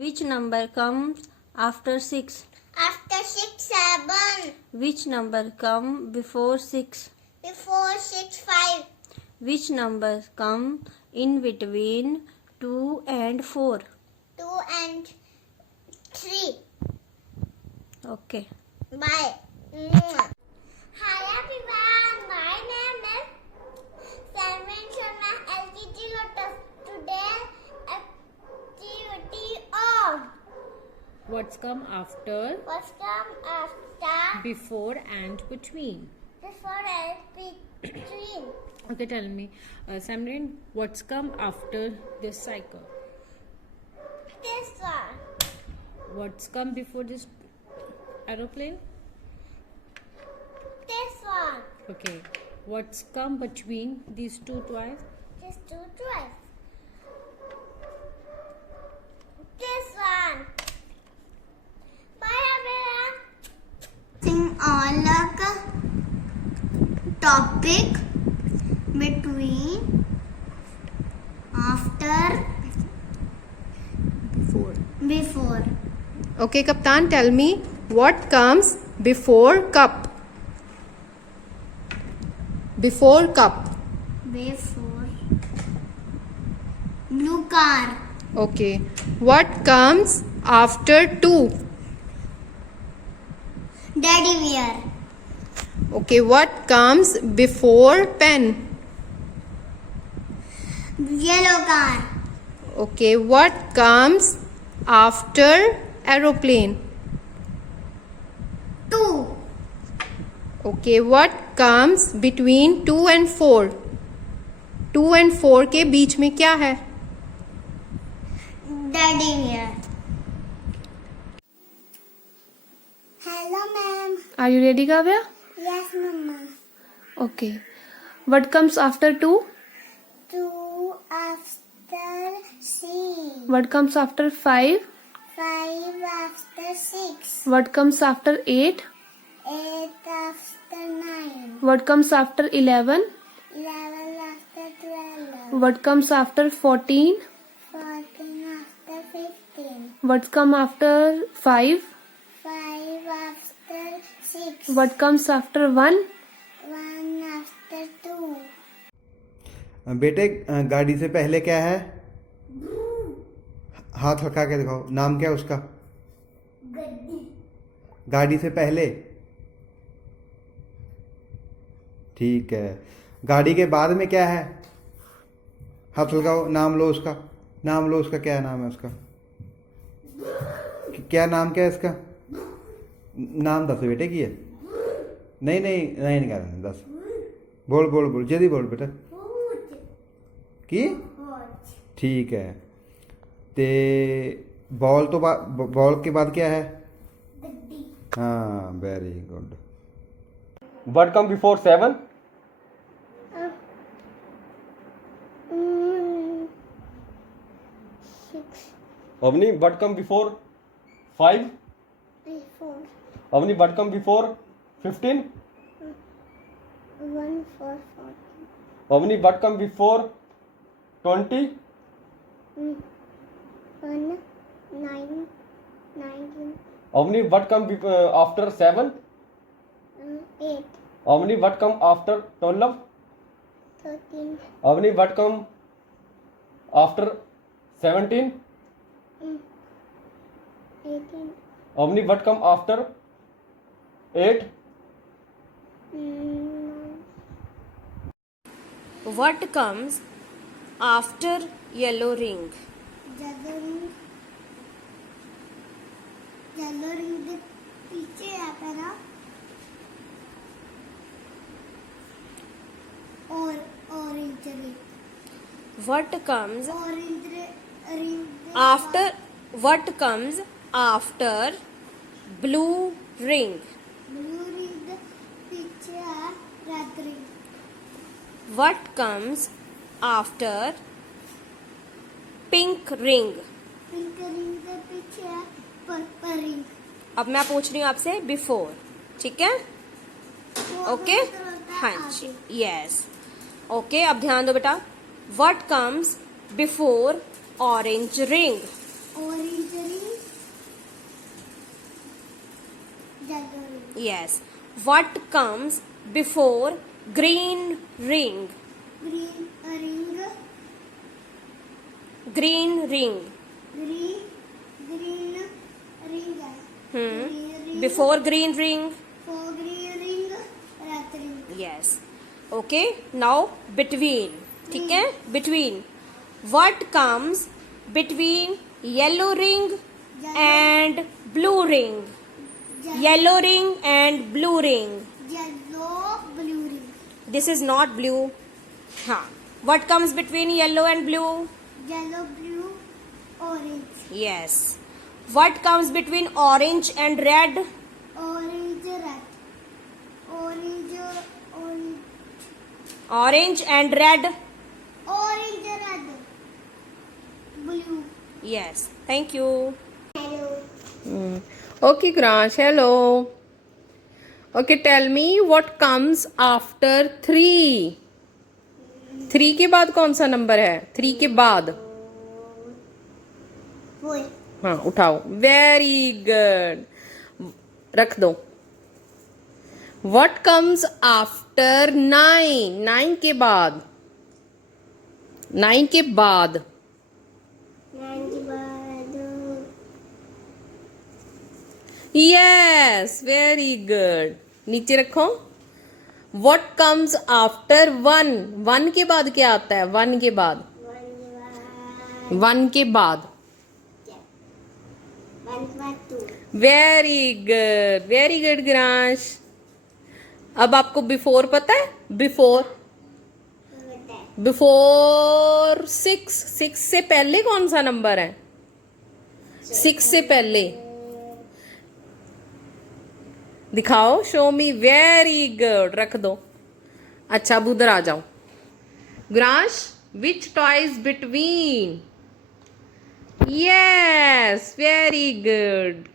Which number comes after 6? After 6, 7. Which number come before 6? Before 6, 5. Which numbers come in between 2 and 4? 2 and 3. Okay. Bye. Mwah. Hi everyone, my name is Salman Sharma, LKG Lotus. Today activity of What's come after, what's come after, before, and between? before and between. Okay, tell me, Samrin, what's come after this cycle? This one. What's come before this aeroplane? This one. Okay. What's come between these two toys? Just 2 twice. This one. Bye everyone. Sing alak topic between, after, before. Okay, Kaptan, tell me what comes before cup? Before cup. Before. Blue car. Okay. What comes after 2? Daddy bear. Okay. What comes before pen? Yellow car. Okay. What comes after aeroplane? 2. Okay. What comes between 2 and 4? 2 and 4 के बीच में क्या है? Daddy bear. Hello ma'am. Are you ready, Kavya? Yes mama. Okay. What comes after 2? 2 after 6. What comes after 5? 5 after 6. What comes after 8? 8 after 9. What comes after 11? 11 after 12. What comes after 14? 14 after 15. What comes after 5? 5 after 6. What comes after 1? 1 after 2. बेटे गाड़ी से पहले क्या है? हाथ लगा के दिखाओ, नाम क्या है उसका? गड्डी. गाड़ी से पहले. ठीक है. गाड़ी के बाद में क्या है? हाथ लगाओ, नाम लो उसका. नाम लो उसका, क्या नाम है उसका? क्या नाम क्या है इसका? नाम दस बेटे की है. नहीं नहीं नहीं नहीं नहीं दस. बोल बोल बोल जल्दी बोल बेटा. की ठीक है. ते बॉल तो बॉल के बाद क्या है? हाँ, very good. What come before 7? 6. Avni, what come before 5? Before. Avni, what come before 15? 1 for 14. Avni, what come before 20? 1 9 19 Avni, what come after 7? 8 Avni, what come after 12? 13 Avni, what come after 17? 18 Avni, what come after 8? 9 What comes after yellow ring? yellow ring के पीछे आता है ना और orange ring. What comes Orange ring after? What comes after blue ring? blue ring के पीछे है red ring. What comes after pink ring? pink ring के पीछे है purple ring. अब मैं पूछ रही हूँ आपसे बिफोर. ठीक है? ओके. हाँ जी. यस. ओके. अब ध्यान दो बेटा. What comes before orange ring? Orange ring yellow ring. Yes. What comes before green ring? Green ring. Green ring. Green ring है. Hmm. Green ring. Before green ring. For green ring, red ring. Yes. Okay. Now between. ठीक है? Between. What comes between yellow ring and blue ring? Yellow ring and blue ring. Yellow, blue ring. This is not blue. हाँ. What comes between yellow and blue? Yellow, blue, orange. Yes. What comes between orange and red? Orange, red. Orange, orange. Orange and red. Orange, red. Blue. Yes. Thank you. Hello. Okay, Grash, hello. Okay, tell me what comes after 3. 3 के बाद कौन सा number है? 3 के बाद. 4. हाँ, उठाओ. Very good. रख दो. What comes after 9? 9 के बाद. 9 के बाद. 9 के बाद. Yes, very good. नीचे रखो. What comes after 1? 1 के बाद क्या आता है? 1 के बाद. 1 के बाद. 2. Very good. Very good Gransh. अब आपको बिफोर पता है? बिफोर 6 से पहले कौन सा नंबर है? 6 से पहले दिखाओ. Show me. Very good. रख दो. अच्छा, अब उधर आ जाओ. Gransh, which toys between? Yes, very good.